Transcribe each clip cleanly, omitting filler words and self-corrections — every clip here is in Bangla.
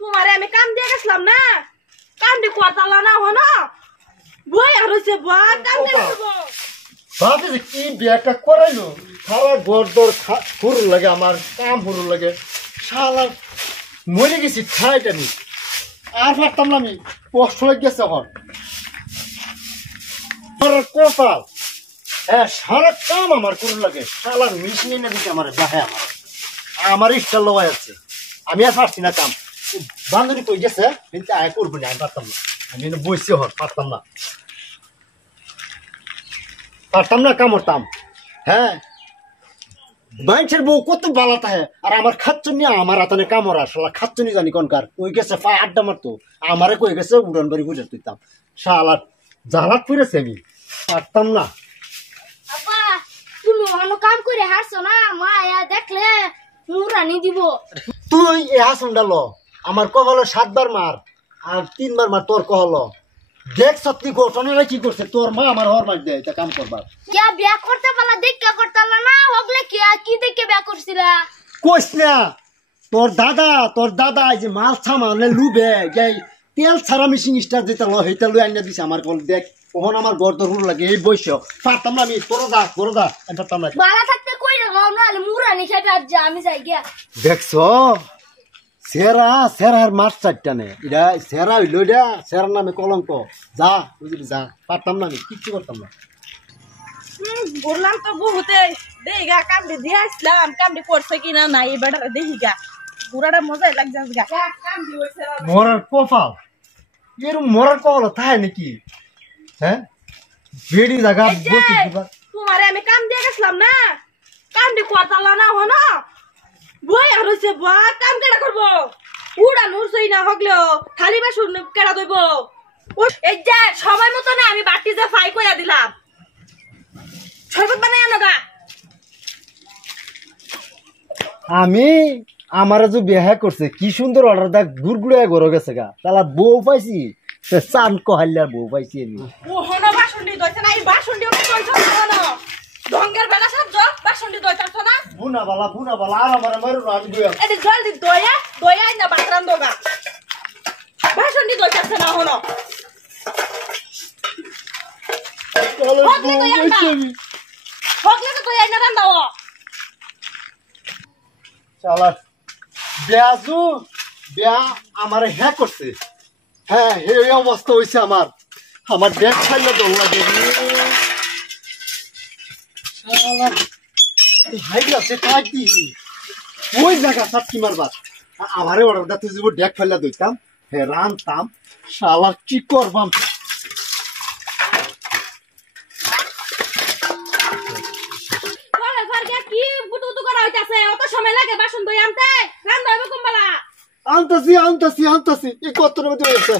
তোমারে আমি কাম দিয়ে গেছিলাম না, কাম দিয়ে কোয়াতালা না হনো বই আর হইছে বই কাম দিয়ে দেবো ভাবছি কি বিয়েটা করাইলো সারা গড়দর ফুরুর লাগে আমার কাম ফুরুর লাগে শালা মরে গেছি ঠাইটা নি আর পারতাম না আমি কষ্ট হয়ে গেছে এখন কপাল হ্যাঁ সারা কাম আমার করুন লাগে শালার মেশিন এনে দিচ্ছে আমার দেখে আমার ইচ্ছা লওয়াই আছে আমি আর পারছি না কাম বান্ধবী কই গেছে কিন্তু আয় করবো না আমি পারতাম না আমি বসে পারতাম না কাম হতাম হ্যাঁ মানুষের বউ কত বালাতা হ্যাঁ আর আমার খাচ্ছন নিয়ে আমার হাতানে কামড় আসলা খাচ্ছন নি জানি কোনকার কই গেছে পায়ে আড্ডা মারতো আমারে কই গেছে উড়ান বাড়ি বুঝে তুইতাম শালার জ্বালাত পড়েছে আমি পারতাম না আপা তুমি অন্য কাম করে হাসছো না মা দেখলে মুরানি দিব তুই এ হাসনটা ল আমার কপালে 7 বার মার আর 3 বার মার তোর কহলো দেখ সত্যি ঘটনাটা কি করছে তোর মা আমার হর মার দেয় তা কাম করবার কে বিয়া করতে পারলা দেখা করতে না হগলে কি দেখে বিয়া করছিলা কইস না তোর দাদা এই যে মাল ছামানে লুবে যাই তেল ছাড়া মেশিন স্টার যেটা ল হেটা লই আইনা দিছে আমার কল দেখ ওহন আমার গর্দর হুল লাগে এই বয়স পারতাম না আমি তোর দা পারতাম না বালা থাকতে কই না নাহলে মুরানি খাবে আজ আমি যাই গিয়া দেখছো সেরার মাছ চারটা নে এটা সেরা হইলো এটা সেরার নামে কলঙ্ক যা বুঝলি যা পারতাম না আমি কিচ্ছু করতাম না বললাম তো বহুতে দেইগা কাম দিয়ে আসলাম কাম দি করছে কিনা না এই বেটারে দেইগা পুরাটা মজাই লাগছে গা কাম দি হইছে মরার কপাল এরম মরার কপাল তাই নাকি হ্যাঁ বেড়ি জায়গা বসে তোমারে আমি কাম দিয়ে গেছিলাম না কাম দি কোয়াতালা না হনো বই আর হইছে বই কাম কেডা করব উড়া নুরছই না হগলো খালি বাসন কেডা দইব এই যে সময় মতো না আমি বাটি যে ফ্রাই কইরা দিলাম শরবত বানাই আনো গা আমি আমার যে বিয়ে করছে কি সুন্দর অর্ডার দেখ গুড়গুড়ে গড়ে গেছে গা তাহলে বউ পাইছি চান কহাইলার বউ পাইছি আমি ও হনো বাসন দি দইছে না এই বাসন দিও না দইছ না ডঙ্গের বেলা সব জগ বাসন দি দইছ না বুনা বালা আর আমার মারু না আমি দইয়া এদি জলদি দয়া না বাতরান দোগা বাসন দি দইছ না হনো হগলে তো দয়া না রান্দাও শালা বিয়া আমার হ্যাঁ করছে হ্যাঁ এই অবস্থা হয়েছে আমার ব্যাগ ছাড়লে দৌড় লাগে ওই জায়গা সাতকি মারবার আমারে অর্ডার দিতে যাব ডেক ফেললা দইতাম হে রানতাম শালা কি করবাম কি বুটুতু করা হইতাছে অত সময় লাগে বাসন দই আনতে রান্না হইব কোনবেলা আনতাছি এই কত মধ্যে হয়েছে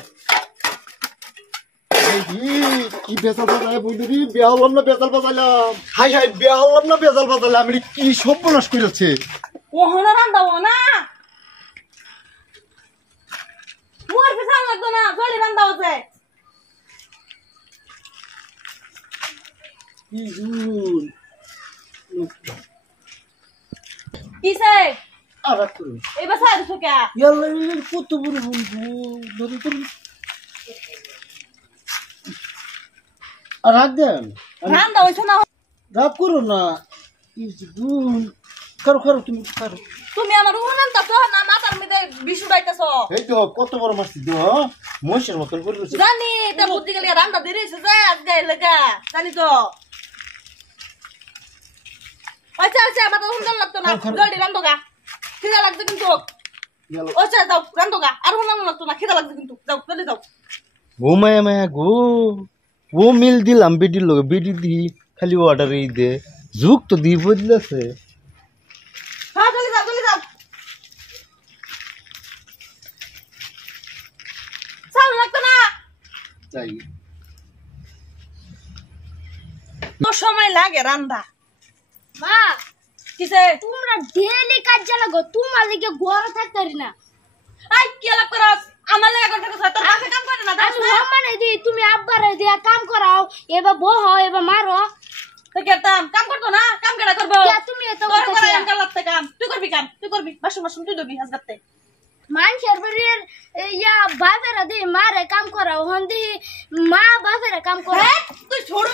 কি বেজাল বাজায় বুঝলি বিয়া হলাম না বেজাল বাজাইলাম হাই বিয়া হলাম না বেজাল বাজাইলাম আমি কি সর্বনাশ করেছে ও হলো রান্দাও না মোর ফেসাল লাগতো না জলি রান্দাও আছে কিসে আর করুন এবার সাইড থেকে ইয়াল্লা কত বড় বন্ধু ধরে ধরে আর রাখ দেন রান্দাও হইছে না রাগ করো না খারো তুমি আমার উনান তা তো না মাথার মধ্যে বিষ উড়াইতেছো এই তো কত বড় মাছ দিও মহিষের মতন করে জানি এটা বুদ্ধি গেলে রান্না দিয়েছে যে আজকে লাগা জানি তো আচ্ছা আমার তো হুন্দান লাগতো না জলদি রান্ধো গা খিদা লাগছে কিন্তু আচ্ছা যাও রান্ধো গা আর হুন্দান লাগতো না খিদা লাগছে কিন্তু যাও জলদি যাও মায়া গো ও মিল দিলাম বিডির লোক বিডি দি খালি অর্ডার এই দে যুগ তো দি বদলেছে হ্যাঁ জলদি যাও সাউন্ড লাগতো না তাই তো সময় লাগে রান্দা মা কিসে তোমরা ডেইলি কাজ জানাগো তোমার দিকে ঘরে থাকতে পারি না আই কি লাগ করস আমার লাগা কথা কথা তোর বাপে কাম করে না আমি মানে দি তুমি আব্বারে দিয়া কাম করাও এবার বহো এবার মারো তো কেতাম কাম করতো না কাম কেডা করবো কে তুমি এত তোর করে আঙ্কাল লাগতে কাম তুই করবি বাসন তুই দিবি আজ রাতে মানুষের বাড়ির ইয়া বাপেরা দি মারে কাম করা হন দি মা বাপেরা কাম করা তুই ছোট